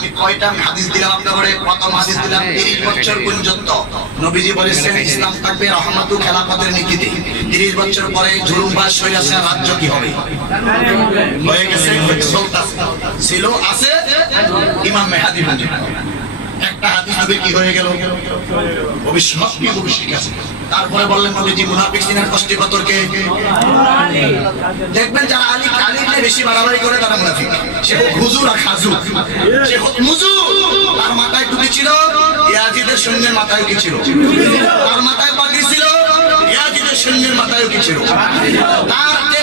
আমি কয়টা হাদিস দিলাম আপনাদের? প্রথম হাদিস দিলাম 30 বছর পর্যন্ত নবীজি বলেছেন ইসলাম থাকবে রহমত ও খেলাফতের নীতিতে। 30 বছর পরে জুলুমবাজ স্বৈরাচার রাজ্য কি হবে? হয়ে গেছে, ছিল, আছে ইমাম মেহেদী পর্যন্ত। একটা হাদিস নবী কি হয়ে গেল? ভবিষ্যৎ আছে। তারপরে বললেন নবীজি মুনাফিক সিনার কষ্টি পাথরকে দেখবেন যারা আলীকে বেশি বাড়াবাড়ি করে তারা মুনাফিক। সে হোক হুজুর আর খাজু, সে হোক মুজু, তার মাথায় টুপি ছিল, ইয়াজিদের সৈন্যের মাথায় কি ছিল? তার মাথায় পাগড়ি ছিল, ইয়াজিদের সৈন্যের মাথায় কি ছিল? তার যে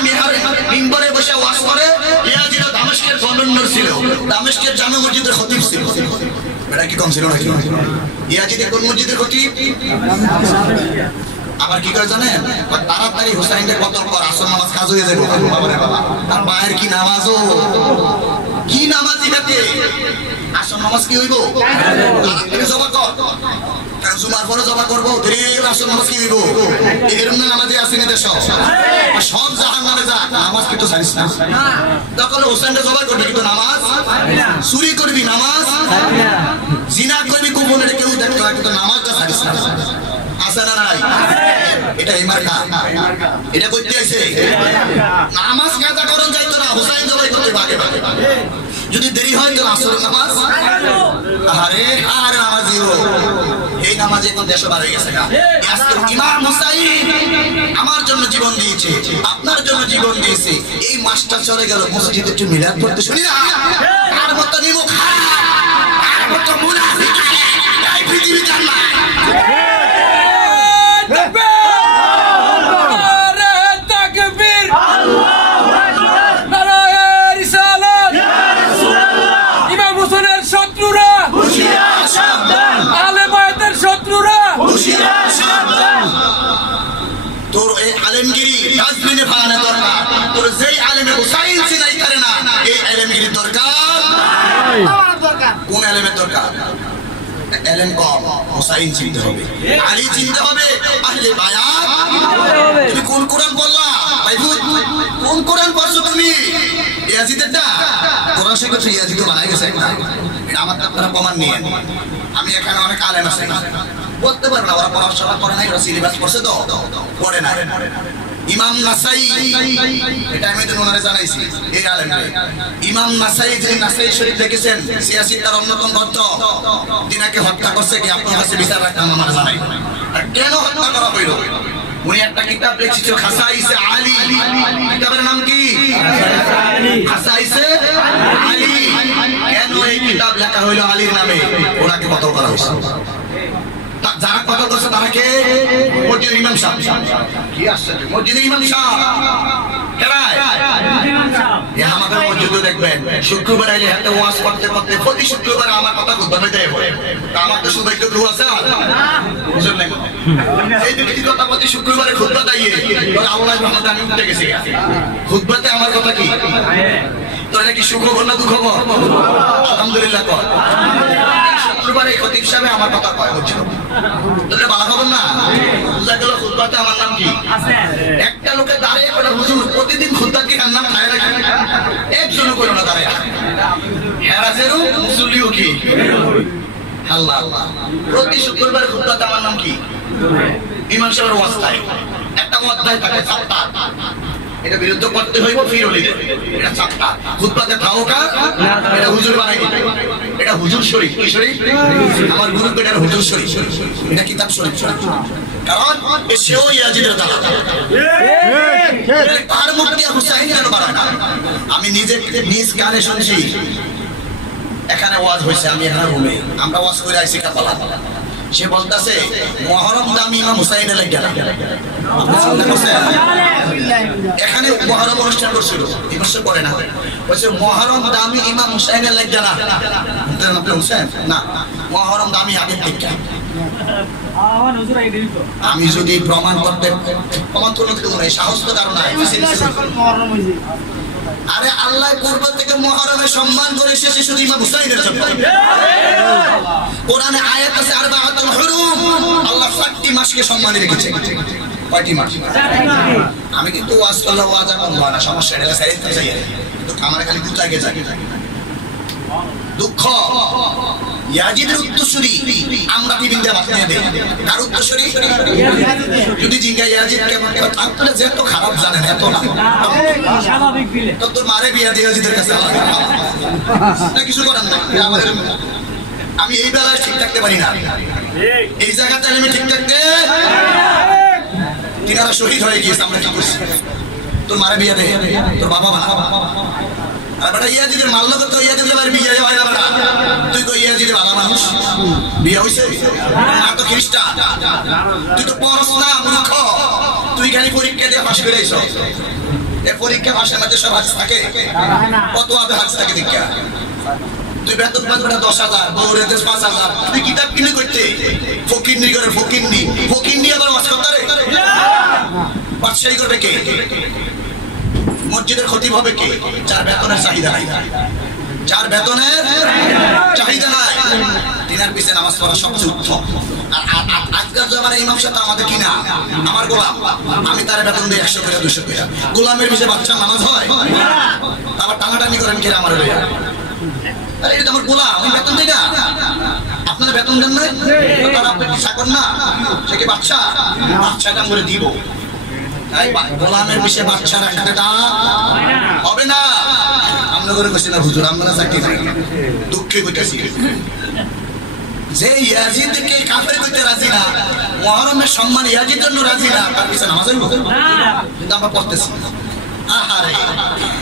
মিম্বরে বসে ওয়াজ করে, ইয়াজিদ দামেস্কের গভর্নর ছিল, দামেস্কের জামে মসজিদের খতিব ছিল। এটা কি কম ছিল নাকি? ইয়াজিদের কোন মসজিদের খতিব? আবার কি করে জানেন? তাড়াতাড়ি হুসাইনের কতল কর, আসর নামাজ কাজ হয়ে যাবে। তার মায়ের কি নামাজও, কি নামাজ এটাতে? আসর নামাজ কি হইব? তাড়াতাড়ি জমা কর, কারণ জুমার পরে জমা করবো, আসর নামাজ কি হইব? এরকম নামাজে আসেনি দেশ সব জাহান নামে যা, নামাজ কিন্তু জানিস না। তখন হুসাইনটা জমা করবি কিন্তু নামাজ, চুরি করবি নামাজ, জিনা করবি গোপনে কেউ দেখতে হয় কিন্তু নামাজটা জানিস না। আছে না নাই? এটা এই মার্কা, এটা করতে আইছে। নামাজ কাজা করন যাইতো না, হুসাইন জবাই করতে ভাগে ভাগে। যদি দেরি হয় তো আসরের নামাজ, আরে আর নামাজিও এই নামাজে কোন দেশে বার হয়ে গেছে না। আজকে ইমাম হুসাইন আমার জন্য জীবন দিয়েছে, আপনার জন্য জীবন দিয়েছে। এই মাসটা চলে গেল, মসজিদে একটু মিলাদ পড়তে শুনি না। তার মতো নিমুখ খারাপ, তার মতো মুনাফিক এই পৃথিবীতে না। তোর এই আলেমগিরি ডাস্টবিনে ফালানো দরকার। তোর যেই আলেমে হুসাইন চিনাই করে না, এই আলেমগিরি দরকার। কোন আলেমের দরকার? আলেম কম, হুসাইন চিনতে হবে, আলী চিনতে হবে, আহলে বায়াত। তুমি কোন কোরআন পড়লা ভাই? কোন কোরআন পড়ছো তুমি? ইয়াজিদেরটা কোরআন শিখেছো, ইয়াজিদ বানাই গেছে না। আমার আপনারা প্রমাণ নিয়ে, আমি এখানে অনেক আলেম আছে বলতে পারবো না, ওরা পড়াশোনা করে নাই, ওরা সিলেবাস পড়ছে তো পড়ে না। ইমাম নাসাই, এটা আমি তো ওনারে জানাইছি এই আলেমকে। ইমাম নাসাই, যে নাসাই শরীফ দেখেছেন, সিয়াসিতার অন্যতম গ্রন্থ, তিনাকে হত্যা করছে কি আপনার কাছে বিচার রাখতাম আমার জানাই। আর কেন হত্যা করা হইল? উনি একটা কিতাব লিখেছিল খাসাইসে আলী, কিতাবের নাম কি? খাসাইসে আলী। কেন এই কিতাব লেখা হইল আলীর নামে? ওনাকে কতল করা হয়েছে। যারা কতল করছে তারা কে? মসজিদের ইমাম সাহেব। কি আশ্চর্য, মসজিদের ইমাম সাহেব আমাদের মসজিদে দেখবেন শুক্রবার আইলে হাতে ওয়াজ করতে করতে প্রতি শুক্রবার আমার কথা খুতবা দেয় বলে। তা আমার তো সৌভাগ্য গ্রহ আছে, এই দুটি কথা প্রতি শুক্রবারে খুতবা দাইয়ে আল্লাহ রহমতে আমি উঠে গেছি। খুতবাতে আমার কথা কি? তো এটা কি সুখবর না দুঃখবর? আলহামদুলিল্লাহ কর। শুক্রবারে খতিব সাহেব আমার কথা কয় হচ্ছিল, তাহলে ভালো খবর না? বুঝা গেল খুতবাতে আমার নাম কি? একটা লোকে দাঁড়িয়ে করে হুজুর প্রতিদিন খুতবা কি নাম খায় রাখে, একজনও করে না দাঁড়িয়ে। হেরাজেরও মুসল্লিও কি? আল্লাহ আল্লাহ। প্রতি শুক্রবারে খুতবাতে আমার নাম কি? ইমাম সাহেবের ওয়াজ তাই একটা অধ্যায় থাকে 7টা, এটা বিরুদ্ধ করতে হইব ফিরলিদের। এটা 7টা খুতবাতে থাওকা, এটা হুজুর বানাই দিতে, এটা হুজুর শরীফ। কি শরীফ? আমার গুরু এটা হুজুর শরীফ, এটা কিতাব শরীফ। কারণ সেও ইয়াজিদের দালাল। আর মুক্তি হুসাইন কেন বাড়ায় না? আমি নিজে নিজ কানে শুনছি, এখানে ওয়াজ হয়েছে, আমি এখানে ঘুমে, আমরা ওয়াজ করে আইসি কাপালা। সে বলতেছে মুহররম দামি ইমাম হুসাইনের লাগে না। এখানে মুহররম অনুষ্ঠান করছিল, এই বছর করে না। বলছে মুহররম দামি ইমাম হুসাইনের লাগে না। আপনি হুসাইন না, মুহররম দামি আগে থেকে। আমি যদি প্রমাণ করতে সাহস তো কারণ নাই। আরে আল্লাহ পূর্ব থেকে মুহররমে সম্মান করে এসেছে শুধু ইমাম হুসাইনের জন্য। কোরআনে আয়াত আছে আরবাআতুল হুরুম, আল্লাহ 7টি মাসকে সম্মানে রেখেছে। কয়টি মাস? আমি কিন্তু ওয়াজ করলে ওয়াজ আর বন্ধ হয় না, সমস্যা এটা সাইড থেকে যাই, কিন্তু আমার খালি গুতায় গে যায়। দুঃখ ইয়াজিদের উত্তরসূরি আমরা টিভিতে বাতনিয়ে দেই। কার উত্তরসূরি? যদি জিজ্ঞা ইয়াজিদ কেমন, আপনারা যে এত খারাপ জানেন এত না, তো তোর মারে বিয়া দিয়ে ইয়াজিদের কাছে না কিছু করার না। আমি এই বেলায় ঠিক থাকতে পারি না, এই জায়গাতে আমি ঠিক থাকতে, তিনারা শহীদ হয়ে গিয়েছে, আমরা কি করছি? তোর মারে বিয়া দে, তোর বাবা মা আর বেটা ইয়াজিদের মাল্লা তো ইয়াজিদের বাড়ি বিয়ে হয় না বেটা। তুই তো ইয়াজিদের ভালো মানুষ, বিয়ে হইছে না তো খ্রিস্টান, তুই তো পড়স না মূর্খ, তুই খালি পরীক্ষা দিয়ে পাশ করে আইছ। এই পরীক্ষা পাশের মধ্যে সব হাজ থাকে, কত আবে হাজ থাকে দীক্ষা। তুই বেতন পাঁচ বেটা 10,000, বউরে 5,000, তুই কিতাব কিনে করতে ফকিরনি করে, ফকিরনি আবার ওয়াজ করতে রে বাদশাহী করবে কে? মসজিদের খতিব হবে কে? যার বেতনের চাহিদা নাই, যার বেতনের চাহিদা নাই, তিনার পিছনে নামাজ পড়া সবচেয়ে উত্তম। আর আজকাল জমানার ইমাম সাহেব আমাদের কিনা আমার গোলাম, আমি তার বেতন দিই 100 করে 200 করে। গোলামের পিছনে বাচ্চা নামাজ হয়, আবার টানাটানি করেন কে আমার লইয়া? আরে এটা আমার গোলাম, আমি বেতন দিই না, আপনারা বেতন দেন না, তারা আপনার চাকর না, সে কি বাচ্চা? বাচ্চাটা আমরা দিব, গোলামের বিষয়ে বাচ্চা রাখাটা হবে না। আমরা করে বসে না হুজুর, আমরা চাকরি করি, দুঃখে কইতেছি যে ইয়াজিদকে কাফের কইতে রাজি না, মুহররমের সম্মান ইয়াজিদের জন্য রাজি না, তার পিছনে নামাজ হইব? কিন্তু আমরা পড়তেছি, আহারে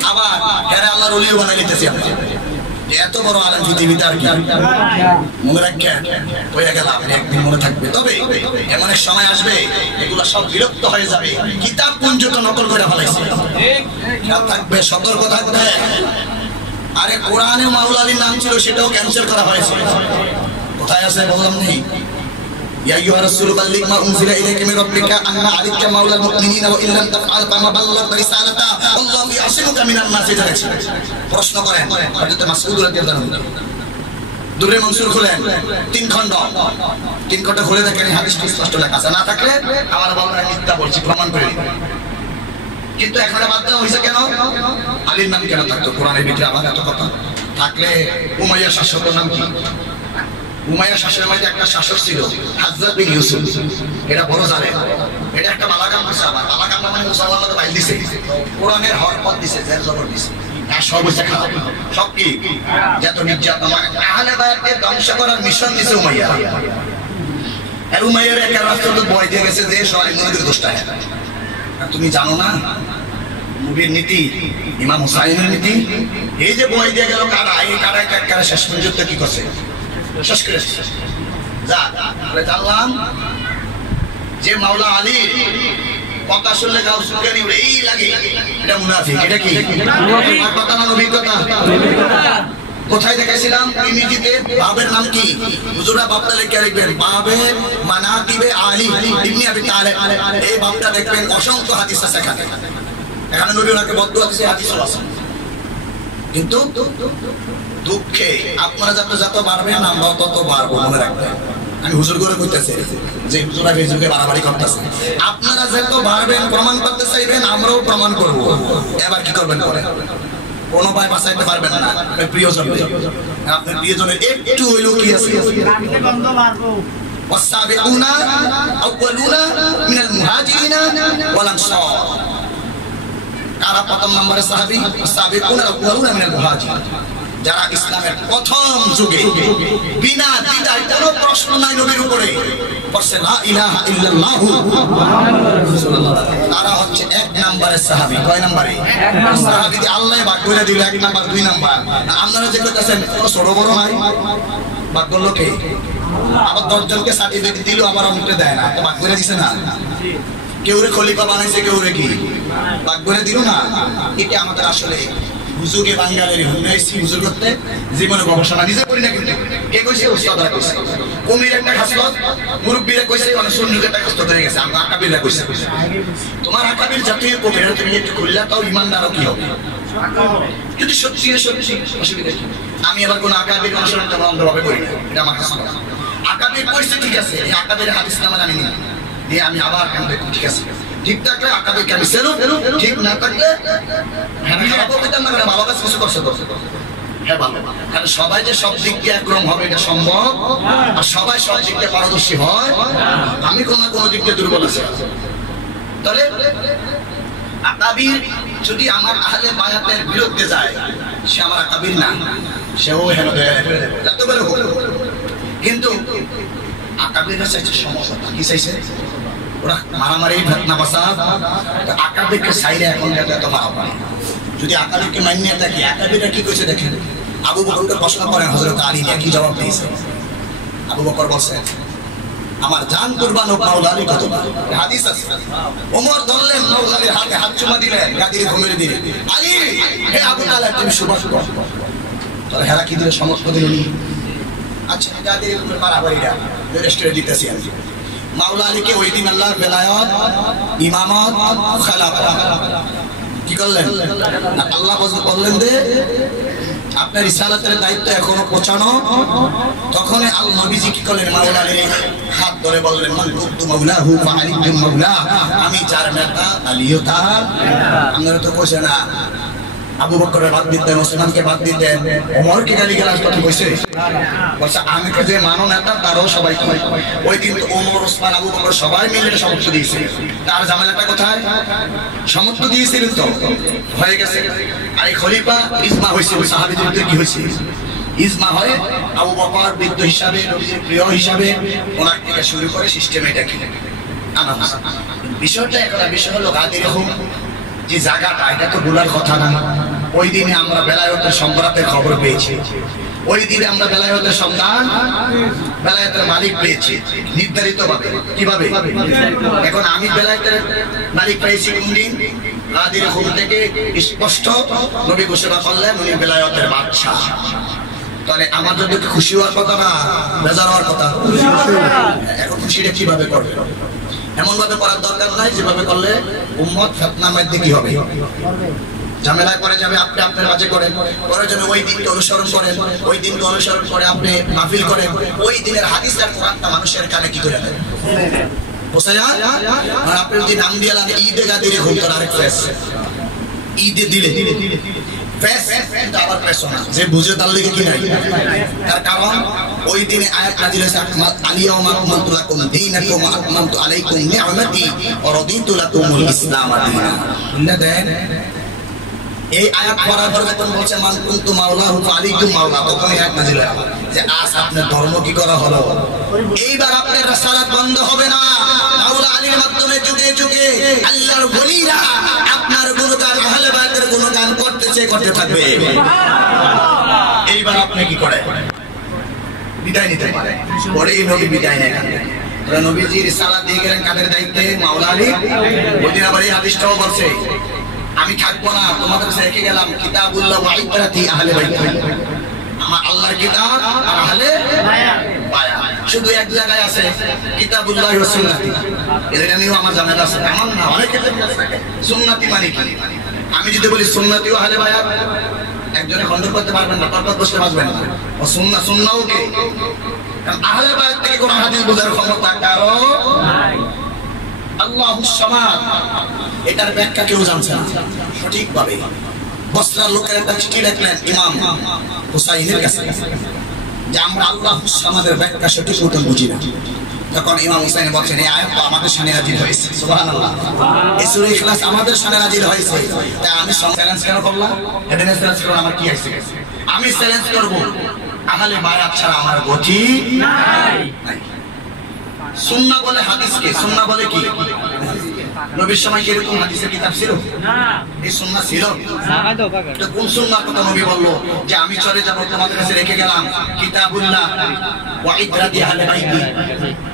আবার এরা আল্লাহর ওলি বানাই নিতেছি আমরা। এত বড় আলেম পৃথিবীতে আর কি মনে রাখেন, হয়ে গেলাম একদিন মনে থাকবে। তবে এমন এক সময় আসবে এগুলো সব বিরক্ত হয়ে যাবে, কিতাব পঞ্জিত নকল করে ফেলাইছে, খেয়াল থাকবে, সতর্ক থাকবে। আরে কোরআনে মাওলা আলীর নাম ছিল, সেটাও ক্যান্সেল করা হয়েছে। কোথায় আছে বললাম নেই? يا أيها الرسول بلغ ما أنزل إليك من ربك أن عليك مولى المؤمنين وإن لم تفعل فما بلغت رسالته والله يعصمك من الناس। প্রশ্ন করেন হযরত মাসউদ রাদিয়াল্লাহু আনহু, দুরে মনসুর খুলেন 3 খণ্ড খুলে দেখেন হাদিসটি স্পষ্ট লেখা আছে। না থাকলে আমার বলরা মিথ্যা বলছি, প্রমাণ করে দিন। কিন্তু এখন বাদ দেওয়া হয়েছে কেন? আলীর নাম কেন থাকতো কোরআনের ভিতরে? আবার এত কথা থাকলে উমাইয়া শাসকের নাম কি? উমাইয়া শাসনের মধ্যে একটা শাসক ছিল হাজ্জাজ বিন ইউসুফ, এটা বড় জালেম, এটা একটা বালাকাম করছে। আবার বালাকাম মানে মুসলমানদের বাইল দিছে, কোরআনের হরকত দিছে, জের জবর দিছে, আর সব হইছে খারাপ, সব কি যত নির্যাতন আহলে বায়াতকে ধ্বংস করার মিশন দিছে উমাইয়া। আর উমাইয়ার একটা রাষ্ট্র তো বয় দিয়ে গেছে যে সবাই নবীর দোষটায়। আর তুমি জানো না নবীর নীতি, ইমাম হুসাইনের নীতি? এই যে বয় দিয়ে গেল কারা, এই কারায় কারা শেষ পর্যন্ত কি করছে? শেষ করে যা জানলাম যে মাওলা আলী কথা শুনলে গাও সুলকানি উড়ে এই লাগে, এটা মুনাফিক। এটা কি কথা না নবীর কথা? কোথায় দেখাইছিলাম? ইংরেজিতে বাবের নাম কি? হুজুরা বাবটা লিখে রাখবেন, বাবে মানাকিবে আলী ইবনে আবি তালেব। এই বাবটা দেখবেন অসংখ্য হাদিস আছে এখানে। এখানে নবী ওনাকে বদদুয়া দিয়েছে, হাদিসও আছে। কিন্তু দুঃখে আপনারা যত বাড়বেন আমরাও তত বাড়বো, মনে রাখবেন। আমি হুজুর করে কইতেছি যে হুজুরা ফেসবুকে বাড়াবাড়ি করতেছে, আপনারা যত বাড়বেন প্রমাণ করতে চাইবেন, আমরাও প্রমাণ করব। এবার কি করবেন? করে কোনো ভাই বাঁচাইতে পারবেন না প্রিয়জন, আপনার প্রিয়জনের একটু হইলেও কি আছে? والسابقون أولون من المهاجرين والأنصار। কারা প্রথম নম্বরে সাহাবী? السابقون الأولون من المهاجرين, যারা ইসলামের প্রথম যুগে বিনা দ্বিধায় কোনো প্রশ্ন নাই নবীর উপরে পড়ছে লা ইলাহা ইল্লাল্লাহ মুহাম্মাদুর রাসূলুল্লাহ, তারা হচ্ছে 1 নম্বরের সাহাবী। কয় নম্বরে? সাহাবী দিয়ে আল্লাহ ভাগ করে দিল 1 নম্বর 2 নম্বর। আপনারা যে কইতাছেন ছোট বড় নাই, ভাগ করলো কে? আবার 10 জনকে সার্টিফিকেট দিল, আবার অনেকটা দেয় না, তো ভাগ করে দিছে না? কেউরে খলিফা বানাইছে, কেউরে কি ভাগ করে দিল না? এটা আমাদের আসলে হুজুগে বাঙালির হুনাইছি হুজুর করতে জীবনে গবেষণা নিজে করি না। কিন্তু কে কইছে? উস্তাদরা কইছে। কুমির একটা খাসলত, মুরব্বিরা কইছে, অনেক সুন্নিদের একটা খাসলত হয়ে গেছে, আমরা আকাবিররা কইছে। তোমার আকাবির জাতীয় কবিরা তুমি একটু খুললা তাও ইমানদারও কি হবে? যদি সত্যি অসুবিধা কি? আমি আবার কোন আকাবির অনুসরণ অন্ধভাবে করি না, এটা আমার কাছে আকাবির কইছে ঠিক আছে, এই আকাবির হাদিস নামা জানি না দিয়ে আমি আবার কেন দেখি ঠিক আছে, ঠিক থাকলে আকাবিরকে আমি সেলুট, ঠিক না থাকলে হ্যাঁ খারাপও পেতাম না, ভালো কাজ কিছু করছে। হ্যাঁ ভালো, কারণ সবাই যে সব দিক দিয়ে একরকম হবে এটা সম্ভব, আর সবাই সব দিক দিয়ে পারদর্শী হয়। আমি কোনো না কোনো দিক দিয়ে দুর্বল আছি। তাহলে আকাবির যদি আমার আহলে বায়াতের বিরুদ্ধে যায়, সে আমার আকাবির না, সেও হেন যত বলে হোক। কিন্তু আকাবিররা চাইছে সমঝোতা। কি চাইছে ওরা? মারামারি, ফিতনা ফাসাদ। আকাবিরকে সাইরে এখন এত মারামারি। যদি আকাবিরকে মানিয়ে থাকি, আকাবিররা কি কইছে দেখেন। আবু বকরকে প্রশ্ন করেন হযরত আলী নিয়ে, কি জবাব দিয়েছে? আবু বকর বলছেন, আমার জান কুরবান হোক মাওলা আলী কত হাদিস আছে। ওমর ধরলেন মাওলা আলীর হাতে হাত চুমা দিলেন, গাদির ঘুমিয়ে দিলেন, আলী হে আবু তালেব তুমি সুবাস করো। তাহলে হেরা কি দিলে? সমর্থন দিল। আচ্ছা গাদির ঘুমিয়ে বাড়াবাড়িটা রেস্টুরেন্ট দিতেছি আমি। মাওলা আলীকে ওই দিন আল্লাহর বেলায়ত, ইমামত, খেলাফত কি করলেন? আল্লাহ বললেন যে আপনার রিসালাতের দায়িত্ব এখনো পৌঁছানো। তখন আল্লাহ নবীজি কি করলেন? মাওলা আলীর হাত ধরে বললেন, মান কুনতু মাওলাহু ফা আলিয়্যুম মাওলা, আমি যার নেতা আলীও তার। আপনারা তো কইছেন না আবু বকরের বাদ দিতেন, ওসমানকে বাদ দিতেন, ওমরকে গালিগালাজ কথা কইছে। বলছে আমি কে যে মানো নেতা তারও সবাই কয়। ওই দিন তো ওমর, ওসমান, আবু বকর সবাই মিলে সমর্থন দিয়েছে। তার ঝামেলাটা কোথায়? সমর্থন দিয়েছিলেন তো হয়ে গেছে। আর এই খলিফা ইজমা হয়েছে, ওই সাহাবীদের ভিতরে কি হয়েছে? ইজমা হয় আবু বকর বৃদ্ধ হিসাবে, নবীর প্রিয় হিসাবে ওনার থেকে শুরু করে সিস্টেম এটা কি আনা। বিষয়টা একটা বিষয় হলো গাদির হুম যে জায়গাটা, এটা তো ভুলার কথা না। ওই দিনে আমরা বেলায়েতের সম্রাটের খবর পেয়েছি। ওই দিনে আমরা বেলায়েতের সন্ধান, বেলায়েতের মালিক পেয়েছি নির্ধারিত ভাবে। কিভাবে? এখন আমি বেলায়েতের মালিক পেয়েছি কোন দিন? গাদির হুম থেকে স্পষ্ট নবী ঘোষণা করলেন উনি বেলায়েতের বাদশা। তাহলে আমার যদি খুশি হওয়ার কথা না, বেজার হওয়ার কথা। এখন খুশিটা কিভাবে করবে? এমন ভাবে করার দরকার নাই যেভাবে করলে উম্মত ফিতনার মধ্যে কি হবে, ঝামেলায় পড়ে যাবে। আপনি আপনার মাঝে করেন, পরের জন্য ওই দিনকে অনুসরণ করেন, ওই দিনকে অনুসরণ করে আপনি মাহফিল করেন। ওই দিনের হাদিস আর কোরআনটা মানুষের কানে কি করে দেন? বুঝা যায়? আর আপনি যদি নাম দিয়ে লাগে ঈদে গাদিরে ঘুরতেন, আরেক ফেস ঈদে দিলে ফেস কিন্তু আবার ফেস না, যে বুঝে তার লিগে কি নাই। তার কারণ ওই দিনে আয়াত নাযিল হয়েছে, আলিয়াউমা আকমালতু লাকুম দীনাকুম ওয়া আতমামতু আলাইকুম নি'মাতি ওয়া রাদিতু লাকুমুল ইসলাম দীনা। বুঝলেন? দেন এই আয়াত পড়ার পরে যখন বলছে মান কুনতু মাওলাহু ফা আলাইকুম মাওলা, তখন এই আয়াত নাযিল হয় যে আজ আপনার ধর্ম কি করা হলো। এইবার আপনার রাসালাত বন্ধ হবে না। মাওলা আলীর মাধ্যমে যুগে যুগে আল্লাহর ওলিরা আপনার গুণগান, আহলে বায়তের গুণগান করতেছে, করতে থাকবে। এইবার আপনি কি করে বিদায় নিতে পারে? পরে এই নবী বিদায় নেন। নবীজি রিসালাত দিয়ে গেলেন কাদের দায়িত্বে? মাওলা আলী। ওই দিন আবার এই হাদিসটাও বলছে আমি থাকবো না, তোমাদের কাছে রেখে গেলাম কিতাবুল্লাহ ওয়া ইত্রাতি আহলে বাইত, আমার আল্লাহর কিতাব আর আহলে বায়াত। শুধু এক জায়গায় আছে কিতাবুল্লাহ ওয়া সুন্নাতি, এটা নিয়েও আমার জানা আছে। আমার না, অনেক ক্ষেত্রে সুন্নাতি মানে কি? আমি যদি বলি সুন্নাতি ও আহলে বায়াত, একজনে খণ্ডন করতে পারবেন না, তর্ক বসতে পারবেন না। ও সুন্নাহ, সুন্নাহও কি? কারণ আহলে বায়াত থেকে কোন হাদিস বোঝার ক্ষমতা কারো নাই। আল্লাহুস সামাদ, এটার ব্যাখ্যা কেউ জানছে না সঠিকভাবে। বসরার লোকের একটা চিঠি লিখলেন ইমাম হুসাইনের কাছে যে আমরা আল্লাহুস সামাদের ব্যাখ্যা সঠিক মতো বুঝি না। তখন ইমাম হুসাইন বলছেন এই আয়াত আমাদের সামনে নাযিল হয়েছে, সুবহানাল্লাহ, এই সূরা ইখলাস আমাদের সামনে নাযিল হয়েছে। তাই আমি চ্যালেঞ্জ কেন করলাম? হেডেন চ্যালেঞ্জ করলাম, আমার কি আছে? আমি চ্যালেঞ্জ করব আহলে বায়াত ছাড়া আমার গতি নাই। সুন্নাহ বলে হাদিসকে, সুন্নাহ বলে কি? নবীর সময় কি এরকম হাদিসের কিতাব ছিল না? এই সুন্নাহ ছিল না। তো কোন সুন্নাহর কথা নবী বলল যে আমি চলে যাব, তোমাদের কাছে রেখে গেলাম কিতাবুল্লাহ ওয়া ইত্রাতি আহলে বাইতি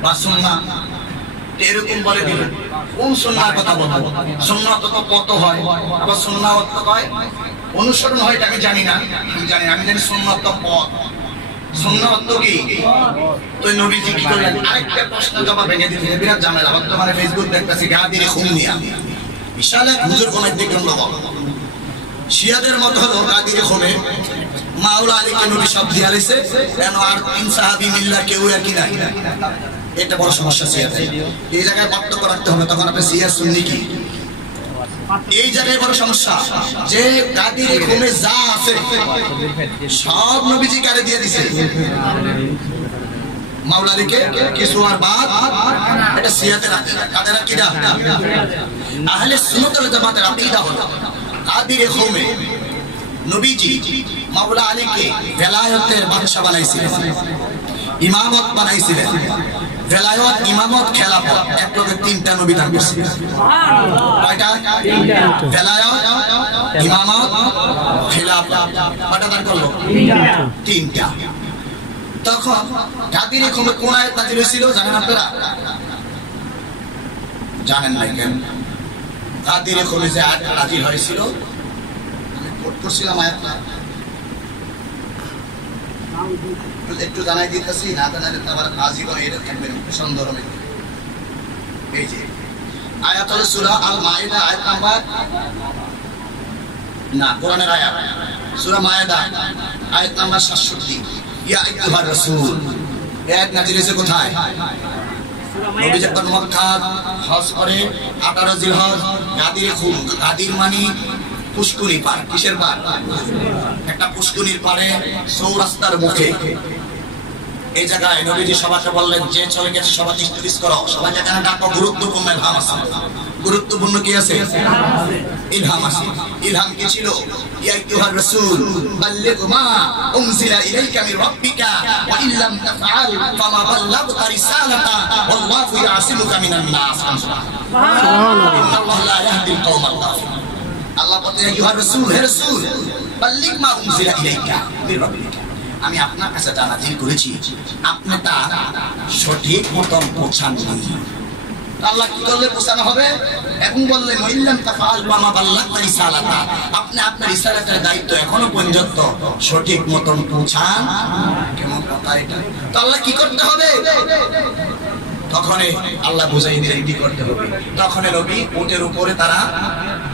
বা সুন্নাহ, এরকম বলে দিল। কোন সুন্নাহর কথা বলবো? সুন্নাহ তো কত হয়, আবার সুন্নাহ অর্থ হয় অনুসরণ হয়, এটা আমি জানি না। আমি জানি সুন্নাহ তো পথ। সুন্নাহ অর্থ কি? তো নবীজি কি করলেন? আরেকটা প্রশ্ন জবাব ভেঙে দিলেন। বিরাট ঝামেলা বর্তমানে ফেসবুক দেখতেছি গাদিরে খুন নিয়া বিশাল এক হুজুর কোন একদিকে গন্ডগোল। শিয়াদের মত হলো গাদিরে খুনে মাওলা আলীকে নবী সব দিয়া দিয়েছে, কেন আর তিন সাহাবী মিল্লা কেউ আর কি নাই। এটা বড় সমস্যা শিয়াদের। এই জায়গায় পার্থক্য রাখতে হবে। তখন আপনি শিয়া সুন্নি কি এই জায়গায় বড় সমস্যা যে কাদিরে খুমে যা আছে সব নবীজি কারে দিয়ে দিছে মাওলারিকে কিছু আর বাদ এটা সিয়াতের কাদের আকীদা আহলে সুন্নাত ওয়াল জামাতের আকীদা হলো কাদিরে খুমে নবীজি মাওলা আলীকে বেলায়েতের বাদশা বানাইছিলেন ইমামত বানাইছিলেন বেলায়েত ইমামত খেলাফত এক লগে তিনটা নবী দান করেছিলেন কয়টা বেলায়েত ইমামত খেলাফত কয়টা দান করলো তিনটা তখন কাদিরে খুমে কোন আয়াত নাযিল হয়েছিল জানেন আপনারা জানেন না কেন কাদিরে খুমে যে আয়াত নাযিল হয়েছিল আমি কোট করছিলাম আয়াতটা একটু জানাই দিতেছি না জানালে আবার আজীবন এটা থাকবে সন্দর্ভে এই যে আয়াত হলো সূরা আল মাইদা আয়াত নাম্বার না কোরআনের আয়াত সূরা মাইদা আয়াত নাম্বার 67 ইয়া আইয়ুহার রাসূল আয়াত নাযিল হয়েছে কোথায় নবী যখন মক্কা হজ করে 18 জিলহজ গাদির খুম গাদির মানে পুষ্কুনি পার কিসের পার একটা পুষ্কুনির পারে চৌরাস্তার মুখে এই জায়গায় নবীজি সবাইকে বললেন যে চলে গেছে সবাই ইস্তিগফার করো সবাই যেখানে ডাকো গুরুত্বপূর্ণ ইলহাম আছে গুরুত্বপূর্ণ কি আছে ইলহাম আছে ইলহাম কি ছিল ইয়া আইয়ুহার রাসূল বাল্লিগ মা উনজিলা ইলাইকা মির রাব্বিকা ওয়া ইল্লাম তাফআল ফামা বাল্লাগতা রিসালাতা ওয়াল্লাহু ইয়াসিমুকা মিনান নাস সুবহানাল্লাহ ইন্নাল্লাহ লা ইয়াহদিল কওমাল কাফিরিন আল্লাহ বলে আইয়ুহার রাসূল হে রাসূল বাল্লিগ মা উনজিলা ইলাইকা মির রাব্বিকা আমি আপনার কাছে যা নাযিল করেছি আপনি তা সঠিক মতন পৌঁছাননি আল্লাহ কি করলে পৌঁছানো হবে এখন বললেন ইল্লাম তাফআল ফামা বাল্লাগতা রিসালাতা আপনি আপনার রিসালাতের দায়িত্ব এখনো পর্যন্ত সঠিক মতন পৌঁছান কেমন কথা এটা তো আল্লাহ কি করতে হবে তখন আল্লাহ বুঝাই দিলেন কি করতে হবে তখন নবী উটের উপরে তারা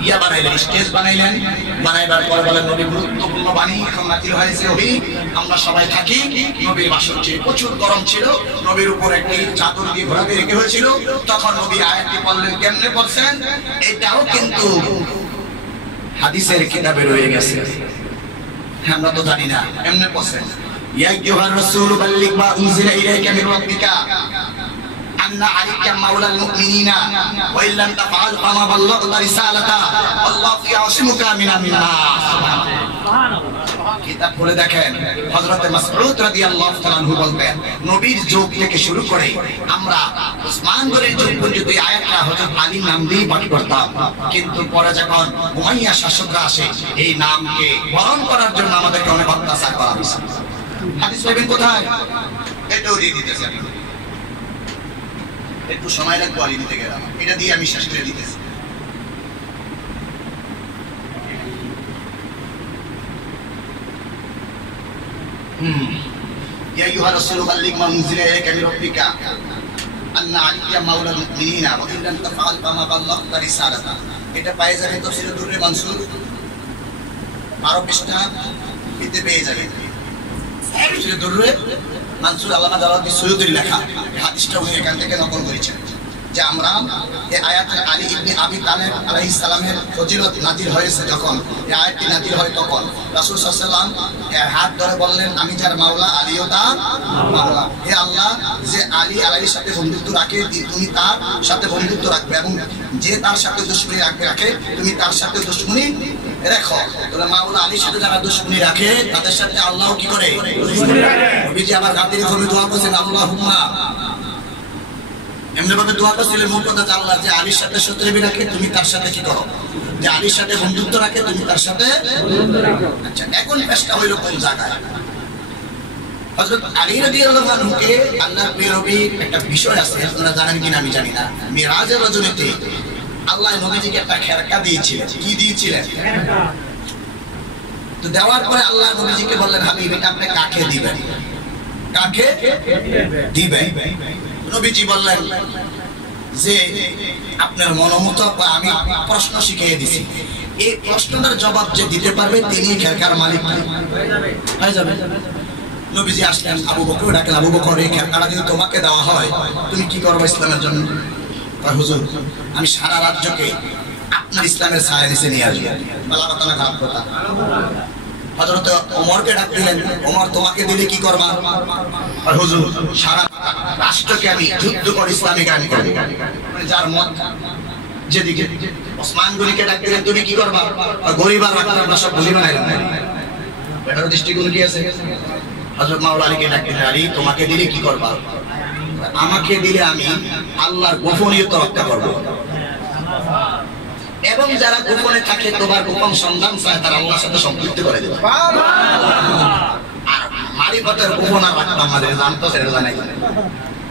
ইয়া বানাইলেন স্টেজ বানাইলেন বানাইবার পর বলেন নবী গুরুত্বপূর্ণ বাণী এখন নাযিল হয়েছে নবী আমরা সবাই থাকি নবীর বাসর ছিল প্রচুর গরম ছিল নবীর উপর একটি চাদর দিয়ে ঘোরাতে রেখে হয়েছিল তখন নবী আয়াতটি পড়লেন কেমনে পড়ছেন এটাও কিন্তু হাদিসের কিতাবে রয়ে গেছে আমরা তো জানি না এমনে পড়ছেন ইয়া আইয়ুহার রাসূল বাল্লিগ মা উনজিলা ইলাইকা মির রাব্বিকা أن عليك مولى المؤمنين وإن لم تفعل فما بلغت رسالته والله يعصمك من الناس কিতাব পড়ে দেখেন হযরত মাসউদ রাদিয়াল্লাহু তাআলা আনহু বলতেন নবীর যুগ থেকে শুরু করে আমরা উসমান গনির যুগ পর্যন্ত এই আয়াতটা হযরত আলী নাম দিয়ে পাঠ করতাম কিন্তু পরে যখন উমাইয়া শাসকরা আসে এই নামকে বরণ করার জন্য আমাদেরকে অনেক অত্যাচার করা হয়েছে হাদিস পাবেন কোথায় এটাও দিয়ে দিতেছি আমি একটু সময় লাগবে আলী দিতে গেলাম এটা দিয়ে আমি শেষ করে দিতেছি ইয়া আইয়ুহার রাসূল বাল্লিগ মা উনজিলা ইলাইকা মির রাব্বিকা আন্না আলিয়া মাওলাল মুমিনিনা ওয়া ইন লাম তাফআল ফামা বাল্লাগতা রিসালাতা এটা পাওয়া যাবে তাফসীরে দুররে মানসুর 12 পৃষ্ঠা এতে পেয়ে যাবেন তাফসীরে দুররে মানসুর আল্লামা জালালউদ্দিন সৈয়দীর লেখা হাদিসটা উনি এখান থেকে নকল করেছেন যে আমরা এই আয়াতে আলী ইবনে আবি তালেব আলাইহিস সালামের ফজিলত নাযিল হয়েছে যখন এই আয়াতটি নাযিল হয় তখন রাসূল সাল্লাল্লাহু আলাইহি ওয়াসাল্লাম হাত ধরে বললেন আমি যার মাওলা আলীও তার মাওলা হে আল্লাহ যে আলী আলাইহির সাথে বন্ধুত্ব রাখে তুমি তার সাথে বন্ধুত্ব রাখবে এবং যে তার সাথে দুশমনি রাখে তুমি তার সাথে দুশমনি রাখো তাহলে মাওলা আলীর সাথে যারা দুশমনি রাখে তাদের সাথে আল্লাহও কি করে দুশমনি রাখে নবীজি আবার গাদির উপরে দোয়া করেছেন আল্লাহুম্মা এমনি ভাবে দোয়া করছিলেন মূল কথা আল্লাহ যে আলীর সাথে শত্রুবি রাখে তুমি তার সাথে কি করো যে আলীর সাথে বন্ধুত্ব রাখে তুমি তার সাথে বন্ধুত্ব রাখো আচ্ছা এখন পেশটা হইল কোন জায়গায় হযরত আলী রাদিয়াল্লাহু আনহুকে আল্লাহর প্রিয় নবীর একটা বিষয় আছে আপনারা জানেন কিনা আমি জানি না মিরাজের রজনীতে আল্লাহ নবীজিকে একটা খেরকা দিয়েছিলেন কি দিয়েছিলেন খেরকা তো দেওয়ার পরে আল্লাহ নবীজিকে বললেন হাবিব এটা আপনি কাকে দিবেন কাকে দিবেন নবীজি বললেন যে আপনার মনোমত আমি প্রশ্ন শিখিয়ে দিছি এই প্রশ্নটার জবাব যে দিতে পারবে তিনি খেরকার মালিক হয়ে যাবে নবীজি আসলেন আবু বকর ডাকলেন আবু বকর এই খেরকাটা যদি তোমাকে দেওয়া হয় তুমি কি করবে ইসলামের জন্য হুজুর আমি সারা রাজ্যকে আপনার ইসলামের ছায়া নিচে নিয়ে আসবে। ভালো কথা না খারাপ কথা? হযরত ওমরকে ডাক দিলেন, ওমর তোমাকে দিলে কি করবা? আর হুজুর সারা রাষ্ট্রকে আমি যুদ্ধ করে ইসলামিক আইন করব। যার মত যেদিকে। ওসমান গনিকে ডাক দিলেন, তুমি কি করবা? আর গরিব আর রাখালরা সব বলি বানাইলেন। এটার দৃষ্টিকোণ কি আছে? হযরত মাওলা আলীকে ডাক দিলেন, আলী তোমাকে দিলে কি করবা? আমাকে দিলে আমি আল্লাহর গোপনীয়তা রক্ষা করব, এবং যারা গোপনে থাকে তোমার গোপন সন্ধান চায় তারা আল্লাহর সাথে সম্পৃক্ত করে দেবে। আর মারিফতের গোপন আর রাখতাম আমাদের জানতো সেটা জানাই।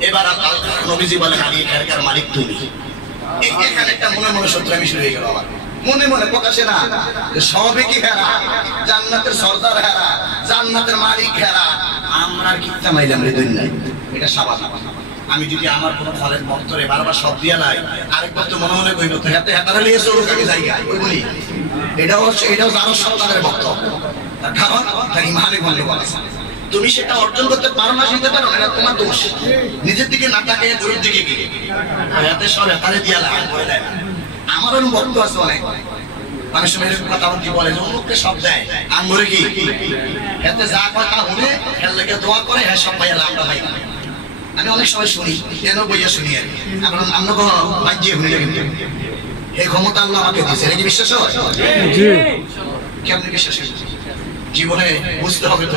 এবার নবীজি বলেন, আলী এখানকার মালিক তুমি। এখানে একটা মনে মনে শত্রুতামি শুরু হয়ে গেল। আমার মনে মনে প্রকাশে না, সবে কি হেরা, জান্নাতের সর্দার হেরা, জান্নাতের মালিক হেরা, আমরা আর কিচ্ছা মাইলাম রে দুনিয়ায়। এটা স্বাভাবিক। আমি যদি আমার কোনো ফলের মন্তরে বারবার সব দিয়া নাই, আরেকবার তো মনে মনে কইব তো হাতে হাতারে নিয়ে চলুক আমি জায়গা ওই বলি। এটাও যারো সন্তানের বক্তব্য। তার কারণ তার ইমানে গন্ডগোল আছে। তুমি সেটা অর্জন করতে পারো না, শিখতে পারো, এটা তোমার দোষ। নিজের দিকে না তাকিয়ে দূরের দিকে গিয়ে হাতে সব হাতারে দিয়া লাগান করে দেয়। আমার অনুভক্ত আছে অনেক মানুষ কথা বলতে বলে যে অমুককে সব দেয়, আঙ্গুরে কি এতে যা কথা শুনে এর লেগে দোয়া করে, হ্যাঁ সব পাইয়া আমরা পাই। আমি অনেক সময় শুনি, কেন বইয়া শুনি আর কি, আমরা বাজ্যে শুনি না, কিন্তু এই ক্ষমতা আল্লাহ আমাকে দিয়েছে। এটা কি বিশ্বাস হয়? কেমন বিশ্বাস? জীবনে বুঝতে হবে তো।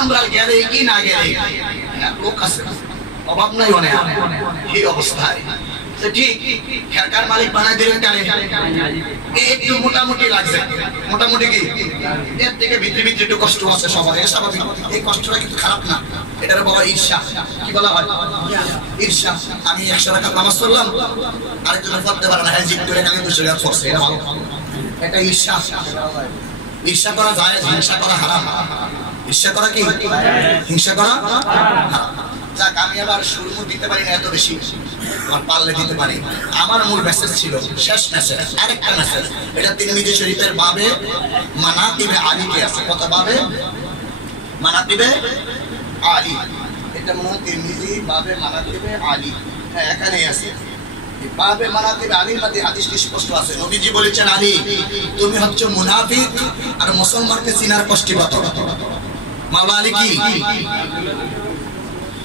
আমরা গেলে কি না গেলে লোক আছে, অভাব নাই অনেক। এই অবস্থায় ঠিক সরকার মালিক বানাই দিলেন কেন? একটু মোটামুটি লাগছে, মোটামুটি কি এর থেকে ভিতরে ভিতরে একটু কষ্ট আছে সবার, স্বাভাবিক। এই কষ্টটা কিন্তু খারাপ না, এটার বলা ঈর্ষা। কি বলা হয়? ঈর্ষা। আমি 100 টাকা নামাজ পড়লাম, আরেকজন পড়তে পারে না, হ্যাঁ জিত করে কালে 200 টাকা পড়ছে, এটা ভালো। এটা ঈর্ষা। ঈর্ষা করা যায়, হিংসা করা হারাম। ঈর্ষা করা কি? হিংসা করা হারাম। যাক, আমি আবার শুরু দিতে পারি না এত বেশি, আমার পারলে দিতে পারি। আমার মূল মেসেজ ছিল, শেষ মেসেজ, আরেকটা মেসেজ। এটা তিরমিজি শরীফের বাবে মানাকিবে আলীতে আছে। কত বাবে? মানাকিবে আলী। এটা মনে হয় তিরমিজি বাবে মানাকিবে আলী, হ্যাঁ এখানেই আছে। বাবে মানাকিবে আলীর মধ্যে হাদিসটি স্পষ্ট আছে। নবীজি বলেছেন, আলী তুমি হচ্ছে মুনাফিক আর মুসলমানকে চিনার কষ্টিপাত। মাওলা আলী কি?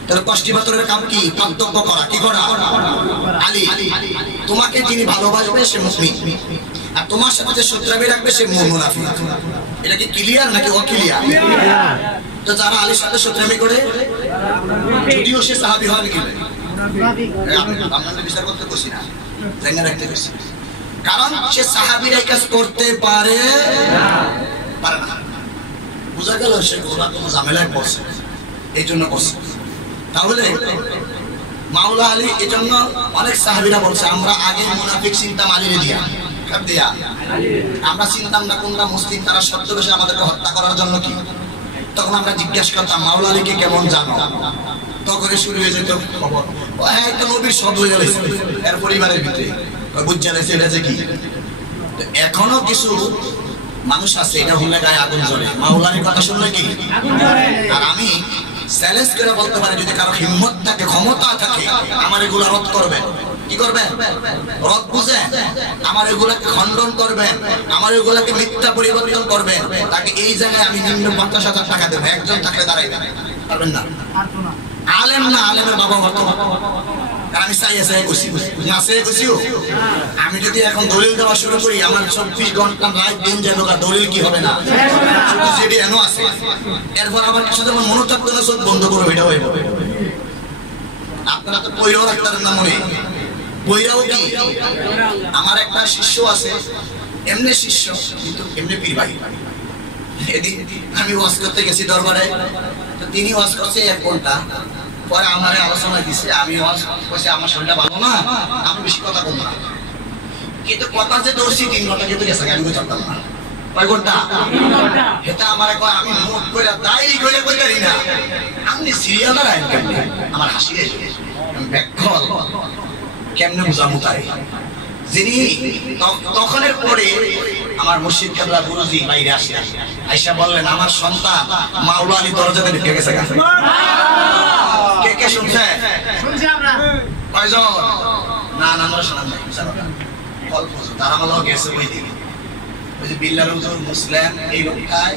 তাহলে কষ্টিপাতরের কাম কি? পার্থক্য করা। কি করা? আলী তোমাকে যিনি ভালোবাসবে সে মুমিন, আর তোমার সাথে শত্রুতামি রাখবে সে মুনাফিক। এটা কি ক্লিয়ার নাকি অক্লিয়ার? তো যারা আলীর সাথে শত্রুতামি করে, যদিও সে সাহাবী হয় নাকি, আমরা বিচার করতে বসি না, জানা রাখতে বসি। কারণ সে সাহাবীর এই কাজ করতে পারে না। বুঝা গেল সে কোনো ঝামেলায় পড়ছে, এই জন্য করছে। তাহলে মাওলা আলী এই জন্য অনেক সাহাবীরা বলছে, আমরা আগে মুনাফিক চিন্তাম আলীরে দিয়া, আমরা চিন্তাম না কোনটা মুসলিম, তারা ছদ্মবেশে আমাদেরকে হত্যা করার জন্য কি। তখন আমরা জিজ্ঞাসা করতাম, মাওলা আলীকে কেমন জানো? তখন শুরু হয়ে যেত খবর, ও হ্যাঁ একটা নবীর সব হয়ে গেছে এর পরিবারের ভিতরে, বুঝা গেছে এটা যে কি। এখনো কিছু মানুষ আছে, এটা হলে গায়ে আগুন জ্বলে, মাওলা আলীর কথা শুনলে কি আগুন জ্বলে। আর আমি চ্যালেঞ্জ করে বলতে পারি, যদি কারো হিম্মত থাকে, ক্ষমতা থাকে, আমার এগুলা রদ করবেন। কি করবেন? রদ বুঝে আমার এগুলাকে খণ্ডন করবেন, আমার এগুলাকে মিথ্যা পরিবর্তন করবেন। তাকে এই জায়গায় আমি নিম্ন 50,000 টাকা দেবো, একজন থাকলে দাঁড়াইবেন, পারবেন না। আলেম না, আলেমের বাবা হতো। আমি আমি যদি এখন দলিল দেওয়া শুরু করি, আমার 24 ঘন্টা রাত দিন যেন দলিল কি হবে না, আছে। এরপর আমার কিছু যখন মনোতাপ করে সব বন্ধ করবো, এটা হয়ে যাবে। আপনারা তো পৈরাও রাখতে না মনে, পৈরাও কি? আমার একটা শিষ্য আছে, এমনি শিষ্য কিন্তু এমনি পীর ভাই। এদিন আমি ওয়াজ করতে গেছি দরবারে, তো তিনি ওয়াজ করছে 1 ঘন্টা। পরে আমার আলোচনা দিচ্ছে, আমি ওয়াজ করছি, আমার শরীরটা ভালো না, আমি বেশি কথা বলবো না, কিন্তু কথা যে দর্শি 3 ঘন্টা কিন্তু গেছে, আমি বুঝতাম না কয় ঘন্টা। এটা আমার আমি মুখ করে দায়ী করে কই পারি না, আমি সিরিয়ালের আইন কেমনে, আমার হাসি এসে ব্যাখ্যা কেমনে বুঝামু তাই। যিনি তখনের পরে আমার মুর্শিদ কেবলা গুরুজি বাইরে আসলেন, আইসা বললেন, আমার সন্তান মাওলা আলী দরজাতে ঢুকে গেছে। কে কে শুনছে? শুনছি আমরা। কয়জন? না না আমরা শোনান নাই গল্প তারা আমার লগে গেছে ওই দিন ওই যে বিল্লাল হুজুর মুসলিম এই লোকটাই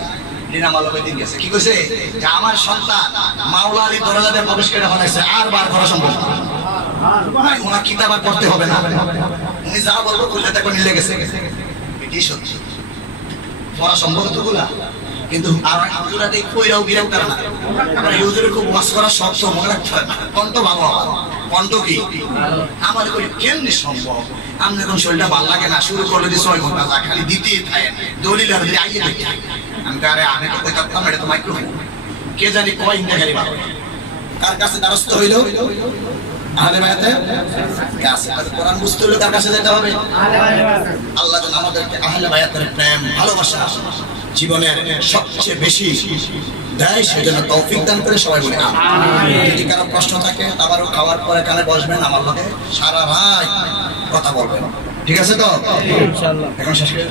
লিনামালকে দিন গেছে কি কইছে যে আমার সন্তান মাওলা আলী দরজাতে প্রবেশ করে ফেলেছে আর বার করা সম্ভব না ওনার কিতাব আর পড়তে হবে না উনি যা বলবো কইলে তাকে মিলে গেছে এটি সত্যি পড়া সম্ভব তো গুলা কিন্তু আর হুজুরা দেই কইরাও গিরাও করে না আমরা হুজুরের খুব ওয়াজ করা শব্দ মনে রাখতে হয় কণ্ঠ ভালো আমার কণ্ঠ কি আমার কই কেমনে সম্ভব আমি যখন শরীরটা ভালো লাগে না শুরু করলে যে 6 ঘন্টা যা খালি দিতেই থাকে দলিল আর আইয়ে দেখি আমি আরে আমি তো কইতাম এটা তো মাইক্রোফোন কে জানি কয় ইন্টারগারি ভালো কার কাছে দ্বারস্থ হইল আহলে বায়াতে কাছে কোরআন বুঝতে হলে কার কাছে যেতে হবে আল্লাহ যেন আমাদেরকে আহলে বায়াতের প্রেম ভালোবাসা জীবনের সবচেয়ে বেশি দেয় সেজন্য তৌফিক দান করে সবাই বলি আমিন যদি কারো প্রশ্ন থাকে আবারও খাওয়ার পরে কানে বসবেন আমার লগে সারা রাত কথা বলবেন ঠিক আছে তো ইনশাআল্লাহ এখন শেষ করে